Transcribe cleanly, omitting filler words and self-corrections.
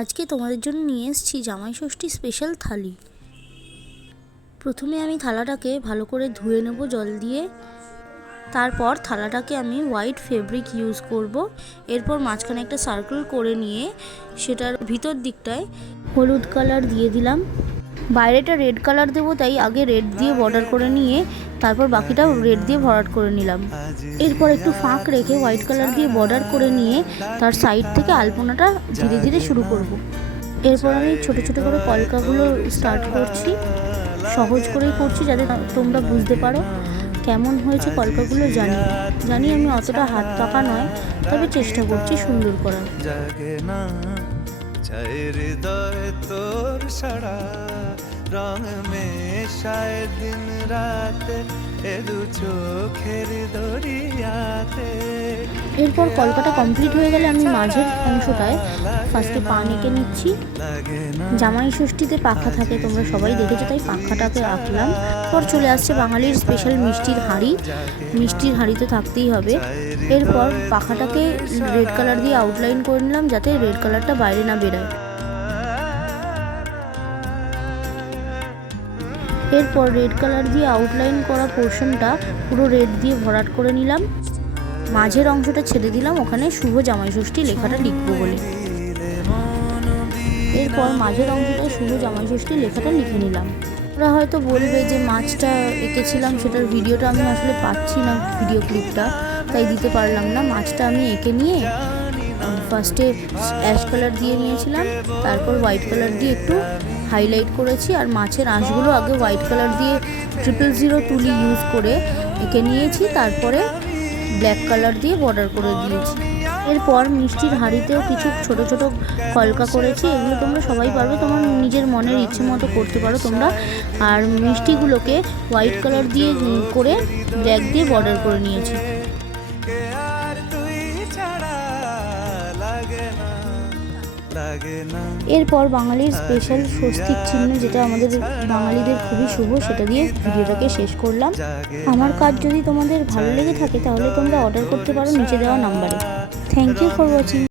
আজকে তোমাদের জন্য নিয়ে এসেছি জামাই ষষ্ঠী স্পেশাল থালি। প্রথমে আমি থালাটাকে ভালো করে ধুয়ে নেব জল দিয়ে। তারপর থালাটাকে আমি হোয়াইট ফেব্রিক ইউজ করব। এরপর মাঝখানে একটা সার্কেল করে নিয়ে সেটার ভিতর দিকটায় হলুদ কালার দিয়ে দিলাম। বাইরেটা রেড কালার দেবো, তাই আগে রেড দিয়ে বর্ডার করে নিয়ে তারপর বাকিটা রেড দিয়ে ভরাট করে নিলাম। এরপর একটু ফাঁক রেখে হোয়াইট কালার দিয়ে বর্ডার করে নিয়ে তার সাইড থেকে আলপনাটা ধীরে ধীরে শুরু করব। এরপর আমি ছোট ছোট করে কলকাগুলো স্টার্ট করছি, সহজ করেই করছি যাতে তোমরা বুঝতে পারো। কেমন হয়েছে কলকাগুলো জানি আমি অতটা হাত পাকা নয়, তবে চেষ্টা করছি সুন্দর করার। রং মেশায় দিন রাতে দু চোখের দরিয়াতে। এরপর কলকাটা কমপ্লিট হয়ে গেলে আমি মাঝের অংশটায় ফার্স্টে পা এঁকে নিচ্ছি। জামাই ষষ্ঠীতে পাখা থাকে, তোমরা সবাই দেখেছো, তাই পাখাটাকে আঁকলাম। এরপর চলে আসছে বাঙালির স্পেশাল মিষ্টির হাঁড়ি। মিষ্টির হাঁড়িতে থাকতেই হবে। এরপর পাখাটাকে রেড কালার দিয়ে আউটলাইন করে নিলাম যাতে রেড কালারটা বাইরে না বেরোয়। এরপর রেড কালার দিয়ে আউটলাইন করা পোর্শনটা পুরো রেড দিয়ে ভরাট করে নিলাম। মাঝের অংশটা ছেড়ে দিলাম, ওখানে শুভ জামাই ষষ্ঠী লেখাটা লিখবো বলে। এরপর মাঝের অংশটায় শুভ জামাই ষষ্ঠী লেখাটা লিখে নিলাম। ওরা হয়তো বলবে যে মাছটা এঁকেছিলাম সেটার ভিডিওটা আমি আসলে পাচ্ছি না, ভিডিও ক্লিপটা, তাই দিতে পারলাম না। মাছটা আমি এঁকে নিয়ে ফার্স্টে অ্যাশ কালার দিয়ে নিয়েছিলাম, তারপর হোয়াইট কালার দিয়ে একটু হাইলাইট করেছি। আর মাছের আঁশগুলো আগে হোয়াইট কালার দিয়ে 000 তুলি ইউজ করে এঁকে নিয়েছি, তারপরে ব্ল্যাক কালার দিয়ে বর্ডার করে দিয়েছি। এরপর মিষ্টির হাঁড়িতেও কিছু ছোট ছোট কলকা করেছি। এগুলো তোমরা সবাই পারবে, তোমার নিজের মনের ইচ্ছে মতো করতে পারো তোমরা। আর মিষ্টিগুলোকে হোয়াইট কালার দিয়ে করে ব্ল্যাক দিয়ে বর্ডার করে নিয়েছি। এরপর বাঙালির স্পেশাল স্বস্তিক চিহ্ন, যেটা আমাদের বাঙালিদের খুবই শুভ, সেটা দিয়ে ভিডিওটাকে শেষ করলাম। আমার কাজ যদি তোমাদের ভালো লেগে থাকে তাহলে তোমরা অর্ডার করতে পারো নিচে দেওয়া নাম্বারে। Thank you for watching.